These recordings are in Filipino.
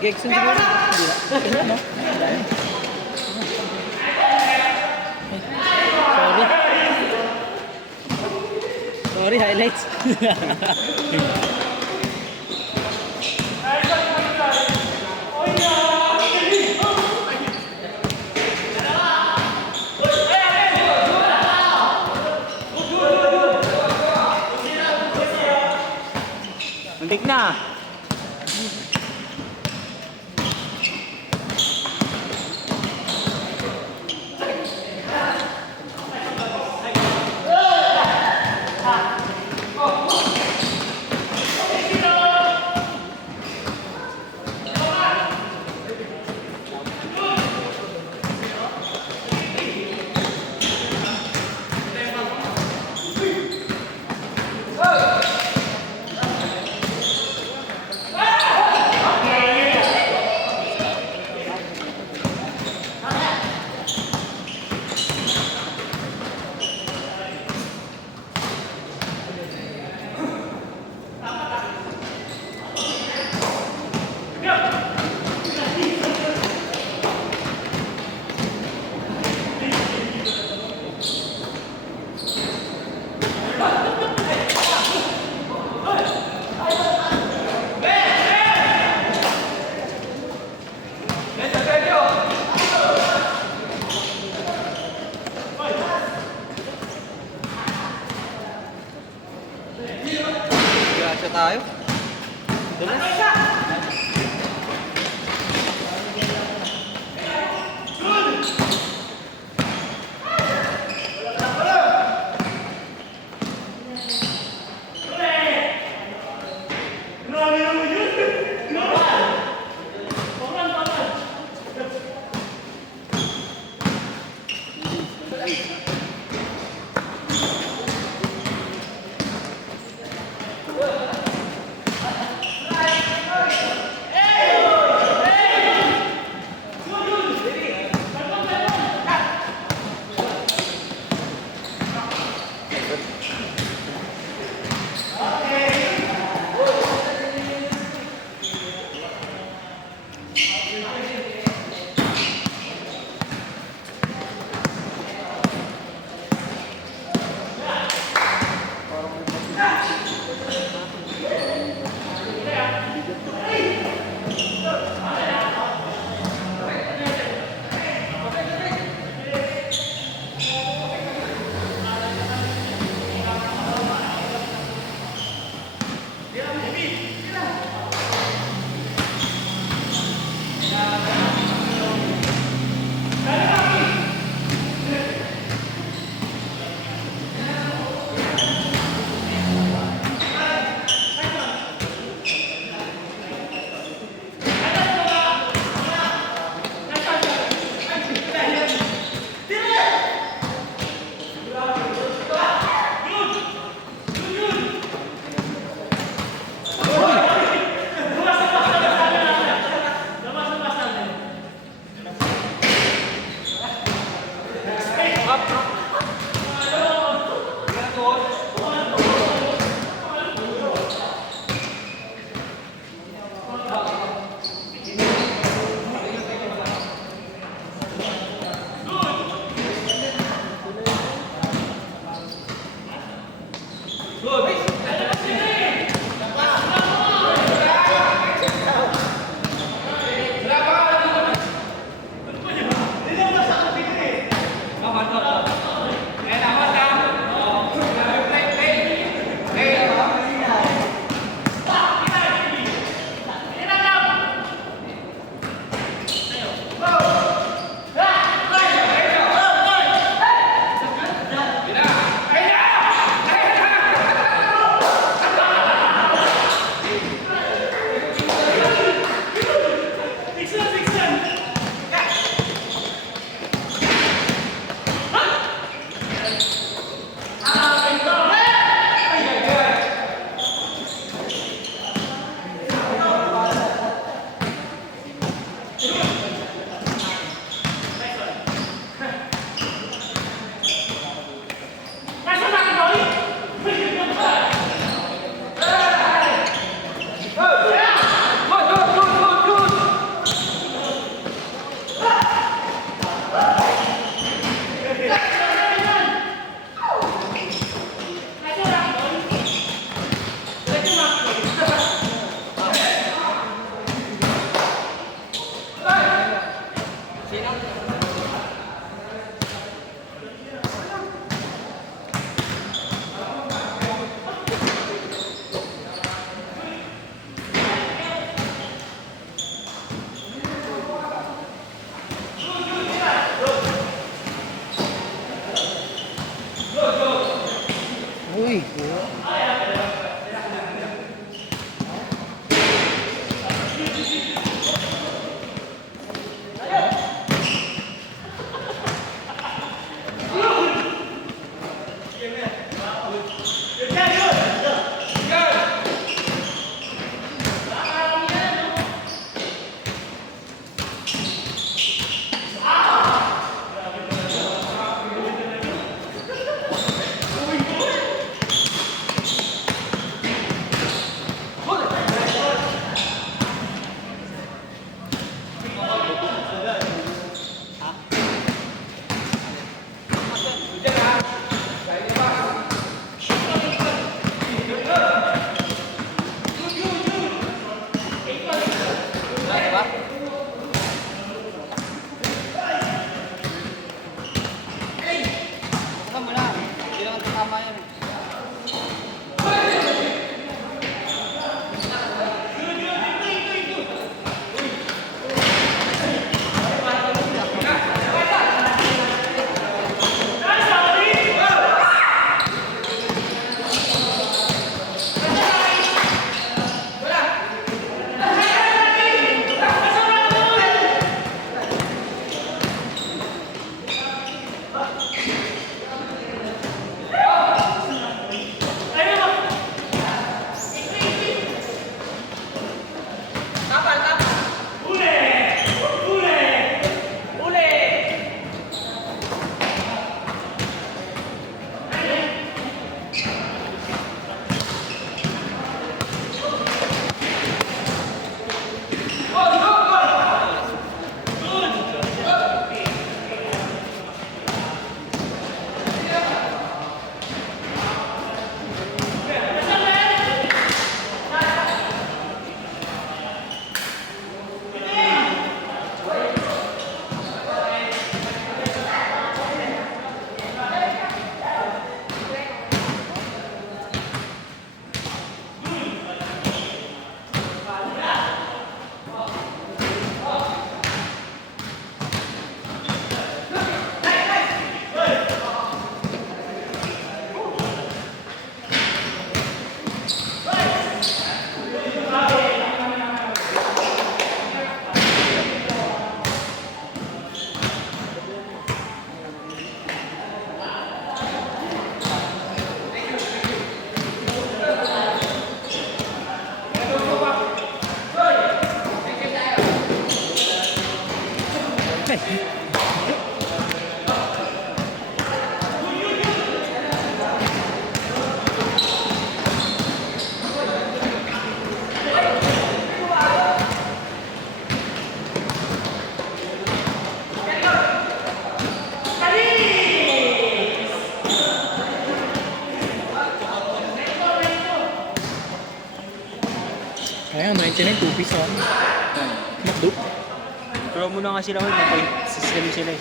Gegson siguro. Hindi na, no? Sorry. Sorry, highlights. Muntik na. Uy. Ayun, 99, 2 piece oh. Makdo. Pro muna nga sila, may point system sila eh.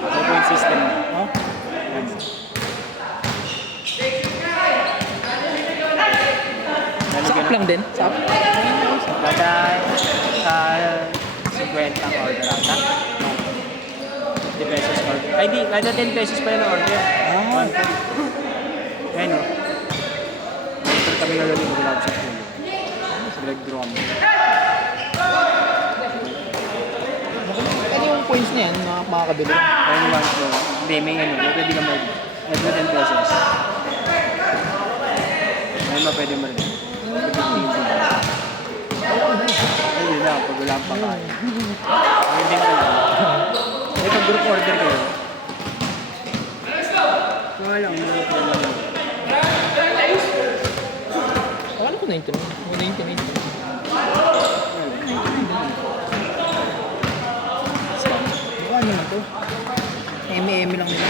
May point system. Oh. Yan. Sakap lang din. Sakap. Kada 50 ang order ata. 50 pesos order. Ay di, kada 10 pesos pa yung order. Ah. Ayun o. Order kami nga galing mag-lab sa pool. Sa nag-draw kami. Ano yung points niyan, makakabili? Ayun 1 pro. Hindi, may ano. May pwede ka mag... Every 10 pesos. Ayun ma pwede mo rin. Ayun na, pag wala ang pakain. Ayun din ko lang. Ay, pag group order kayo. Wala lang, mga pala. Akala ko 99. 99. Ano naman to? Eme-eme lang nila.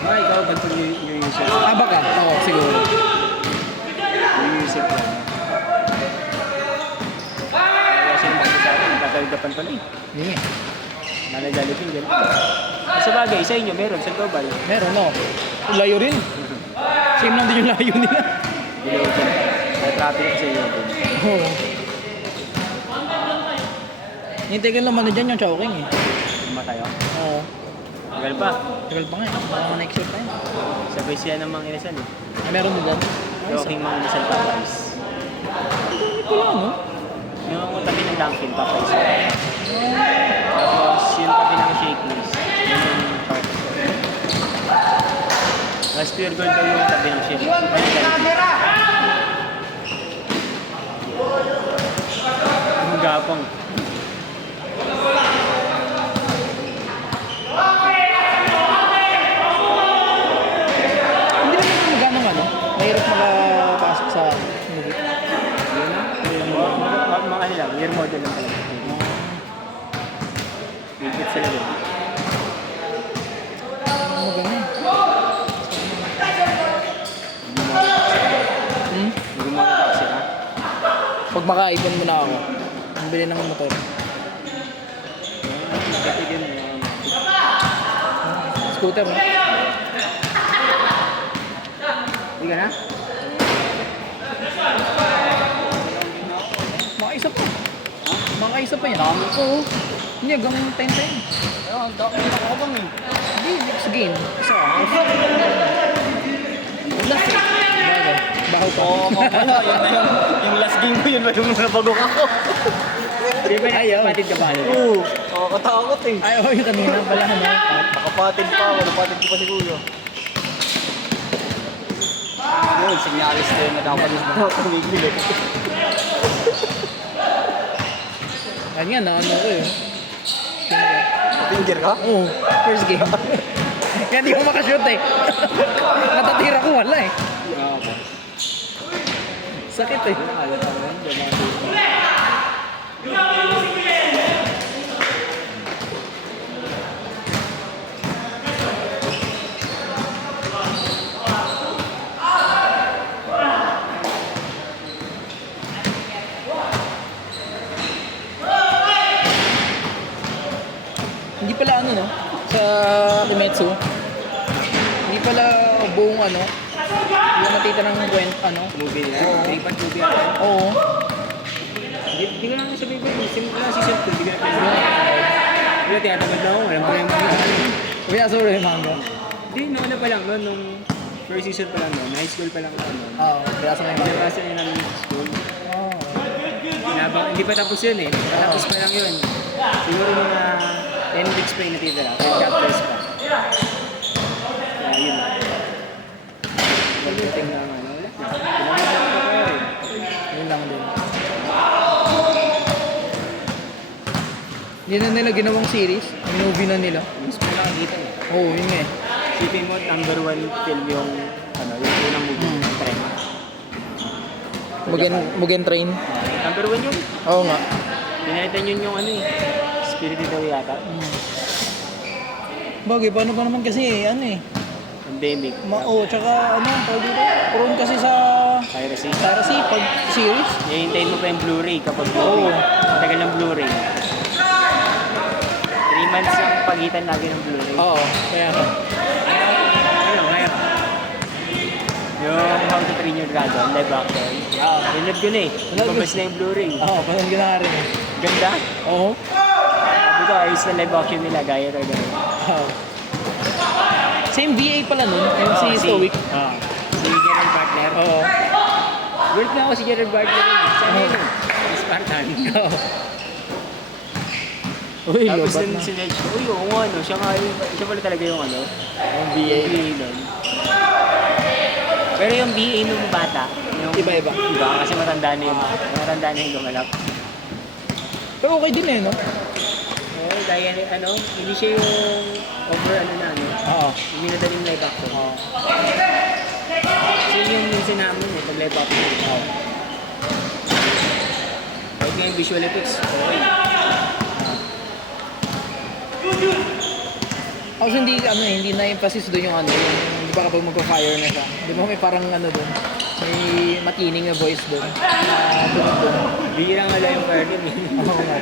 Baka ikaw, ganito yung user. Ah, baka? Oo, siguro. Yung user ko. Dapan pala eh. Hindi nga. Jollibee, ganun. Sa bagay, sa inyo meron, sa global. Meron, no? Layo rin. Same lang din yung layo nila. Dilaw din. May traffic sa inyo din. Oo. Hintayin lang naman dyan yung Chowking eh. Matayo. Oo. Tagal pa. Tagal pa nga eh. Baka next year tayo. Sabay siya ng mga inasal eh. Meron din dyan. Joking mga inasal Popeyes. Ito lang, no? Yung tabi ng Dunkin Popeyes. Tapos yung tabi ng Shakey's. Yun yung Popeyes. Last year gold daw yung tabi ng Shakey's. Yung gapong. Hindi naman ito magano ano. Mahirap makapasok sa movie. Mga ano lang, year model lang talaga. Bigit sila doon. Ano ganun? Hmm? Gumawa ka kasi ha? Pag makaipon mo na ako, ang bili ng motor. Nagkatigan mo. Scooter, no? Hindi ka na? Makaisa pa. Makaisa pa yan. Oo. Hindi, hanggang 10 tayo. Ayun, ang dami na nakakabang eh. Hindi, next game. Isa. Last game. Bagay. Bahaw pa. Oo, yun na yung last game ko yun, yung napagok ako. Di ba nakapatid ka ba? Oo, nakakatakot eh. Ay, oh, yung kanina pala, ano? Nakapatid pa ako, napatid ko pa si Kuya. Yun, sinyalis na yun na dapat tumigil eh. Yan nga, naano ko eh. Finger ka? Oo, first game. Kaya di ko makashoot eh. Natatira ko, wala eh. Oo. Sakit eh. Hindi pala ano no, sa Kimetsu. Hindi pala buong ano, yung natita ng ano. Movie na? Oo. Tripan movie ako. Oo. Hindi ko lang sabihin ko, simple lang season 2, hindi ko na pinag Wala, tinatamad na ako, walang problema ko. Kaya sorry yung manga. Hindi, ano pa lang noon, nung first season pa lang noon, high school pa lang ako noon. Oo, kaya sa manga. Pinabasa yun ng school. Oo. Hindi pa tapos yun eh, patapos pa lang yun. Siguro mga 10 weeks pa yung natitira, 10 chapters pa. Kaya yun. Pagdating na ano, wala. Pinamad na ako eh. Yun lang din. Hindi na nila ginawang series. Movie na nila. Mas malaki dito eh. Oo, yun nga eh. Isipin mo, number 1 film yung, ano, yung unang movie, Trend. Mugen Train. Number 1 yun. Oo nga. Pinalitan yun yung ano eh. Spirit daw yata. Bagay, paano pa naman kasi ano eh. Pandemic. Tsaka ano, tawag dito. Prone kasi sa Piracy. piracy pag series. Hihintayin mo pa yung Blu-ray kapag Blu-ray. Tagal ng Blu-ray. 3 months ang pagitan lagi ng Blu-ray. Oo, kaya ka. Ano, ngayon. Yung How to Train Your Dragon, live action. Pinag ko na eh. Lumabas na yung Blu-ray. Oo, panood ko na nga rin eh. Ganda. Oo. Sabi ko, ayos na live action nila, gaya rin. Oo. Same VA pala nun, yung si Stoic. Si Gerald Butler. Oo. Work na ako si Gerald Butler. Sabi ko, Spartan. Oo. Uy, Tapos lobat din na. sinerge ko, uy, oo nga, ano, siya pala talaga yung ano, Yung VA. nun. Pero yung BA nung bata, yung Iba-iba. Iba, kasi matanda na yung gumalap. Pero okay din eh, no? Oo, dahil ano, hindi siya yung over ano na, ano, Oo. hindi nadaling live action. Oo. Kasi yung minsan namin eh, pag live action. Oo. Kahit nga yung visual effects, okay. Kasi hindi na emphasis doon yung ano, yung, di ba kapag magpa-fire na siya, di ba may parang ano doon, May matining na voice doon. Doon. Bihirang wala yung fire doon eh. Oo nga.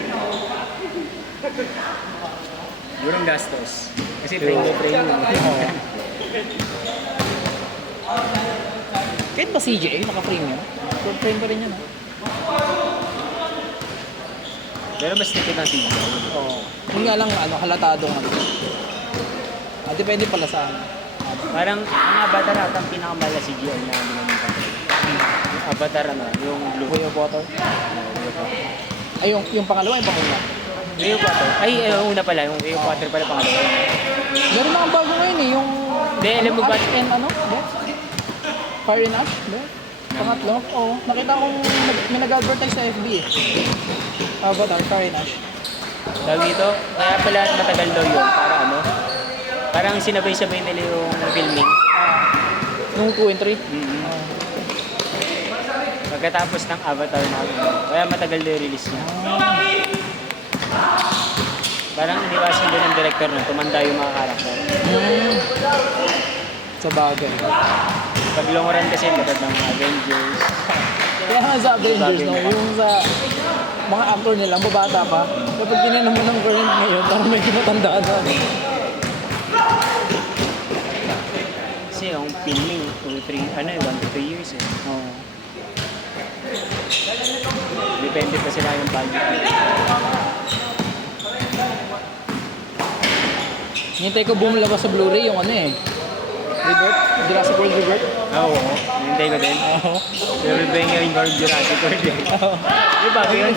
Durang gastos. Kasi frame by frame yun. Oo. Kahit ba CGA, naka-frame yun? Full frame pa rin yan, ha? Pero mas tipid ang CG. Oo. Yun nga lang, halatado nga. Depende pala sa ano. Parang ang Avatar ata ang pinakamahal na CGI na ginamit ko. Yung Avatar yung Blue. Way of Water. Ay, yung pangalawa, yung panguna. Way of Water. Ay, una pala. Yung Way of Water pala pangalawa. Meron na ang bago ngayon eh, yung... Hindi, alam mo ba? Ash and ano? Fire and Ash? Ba? Pangatlo? Oo. Nakita kong may nag-advertise sa FB eh. Avatar, Fire and Ash. Tawag dito, kaya pala matagal daw yun. Para ano? Parang sinabay-sabay nila yung filming. Nung 2 and 3? Pagkatapos ng Avatar na kaya matagal na yung release niya. Parang iniwasan din ng director na tumanda yung mga karakter. Sa bagay. Pag long run kasi katad ng Avengers. Kaya nga sa Avengers, no? Yung sa mga actor nila, mabata pa. Kapag tinanong mo ng current ngayon, parang medyo matandaan na. Kasi yung filming, 1 to 3 years eh. Oo. Depende pa sila yung budget. Hintay ko bumulabas sa Blu-ray yung ano eh. Rebirth? Jurassic World Rebirth? Oo, hintay ko din. Oo. Pero ba yung Jurassic World eh. Di ba yun?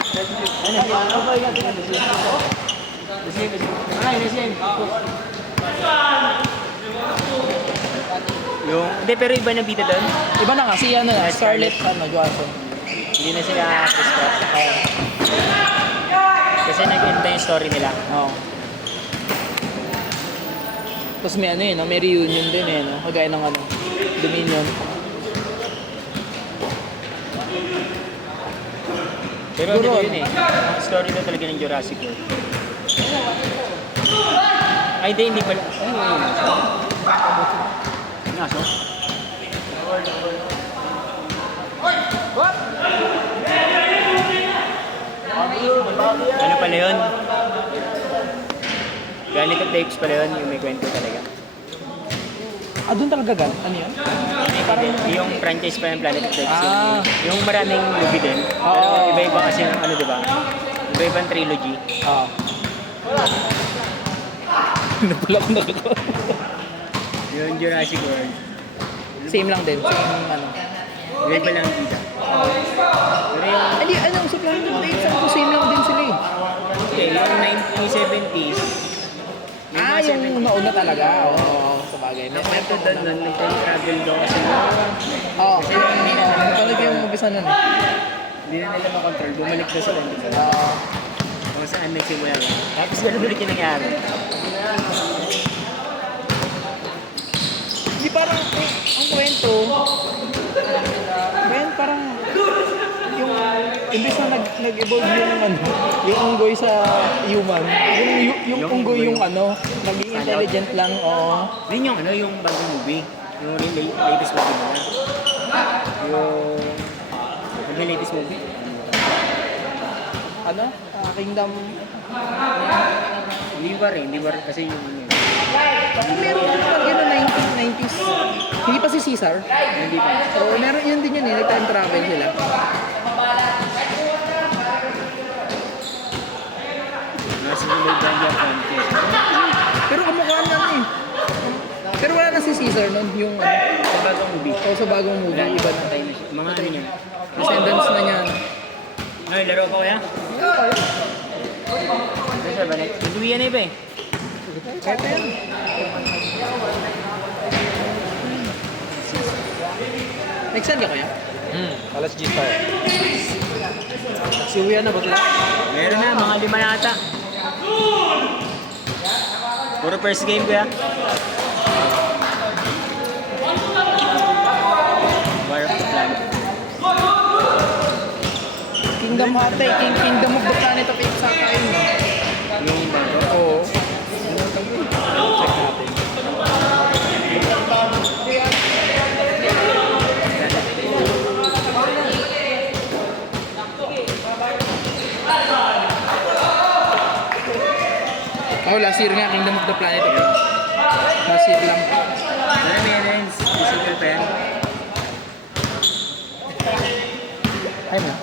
Hindi, pero iba na bida doon. Iba na nga, si ano na, Scarlett Johansson. Hindi na sila Chris. Kasi nag-end na yung story nila. Oo. Tapos may ano no? May reunion din no? Kagaya ng ano, Dominion. Pero ano yun eh, ang story na talaga ng Jurassic World. Ay, hindi pala. Naso? Ano pala yun? Planet of the Apes pala yun, yung may kwento talaga. Doon talaga gan? Ano yun? Parang yung franchise pa ng Planet of the Apes. Ah. Yung maraming movie din. Oo. Pero iba-iba kasi ng ano, diba? Iba-ibang trilogy. Oo. Napulak na ako. Yung Jurassic World. Same lang din. Same ano. Iba lang kita. Pero yung, Ali, ano, sa Planet of the Apes, ako same lang din sila eh. okay, yung 1970s. Yung nauna talaga. Oo, sa bagay. Ito doon, nag-travel daw kasi Oo. Talaga yung umpisa nun eh. hindi na nila makontrol. Bumalik na sila. Oo. Kung saan nagsimula lang. Tapos ganun ulit yung nangyari. Hindi parang, ang kwento, ngayon parang, yung, imbes na nag-evolve yung ano, yung unggoy sa human, yung unggoy yung ano, naging intelligent lang, oo. Yun yung ano, yung bagong movie. Yung latest movie nila. Yung latest movie. Ano? Kingdom, Hindi ba rin kasi yung ano yun. meron din pag yun na 1990s. Hindi pa si Caesar. Hindi pa. So, meron yun din yun eh, nag-time travel sila. Nasa Lloyd Daniel Francis. Pero kamukha lang eh. Pero wala na si Caesar nun, yung ano, Sa bagong movie. o sa bagong movie, iba na. Patay na siya. Mga ano yun. Descendants na niya. Ay, laro ko kaya? Ano siya ba? Nagduyan na iba eh. Kahit yan. Next saan ka kaya? Alas G tayo. Siuwi na ba sila? Meron na, mga 5 yata. Puro first game ko ya. War of the Planet. Kingdom Hearts, Kingdom of the Planet of Apes sa kain. Yung bago. Oo. Check natin. Oh, last year nga, Kingdom of the Planet of the Apes. Last year lang. Marami yan yun. Physical pa yan. Ay mo.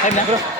Ay mo, bro.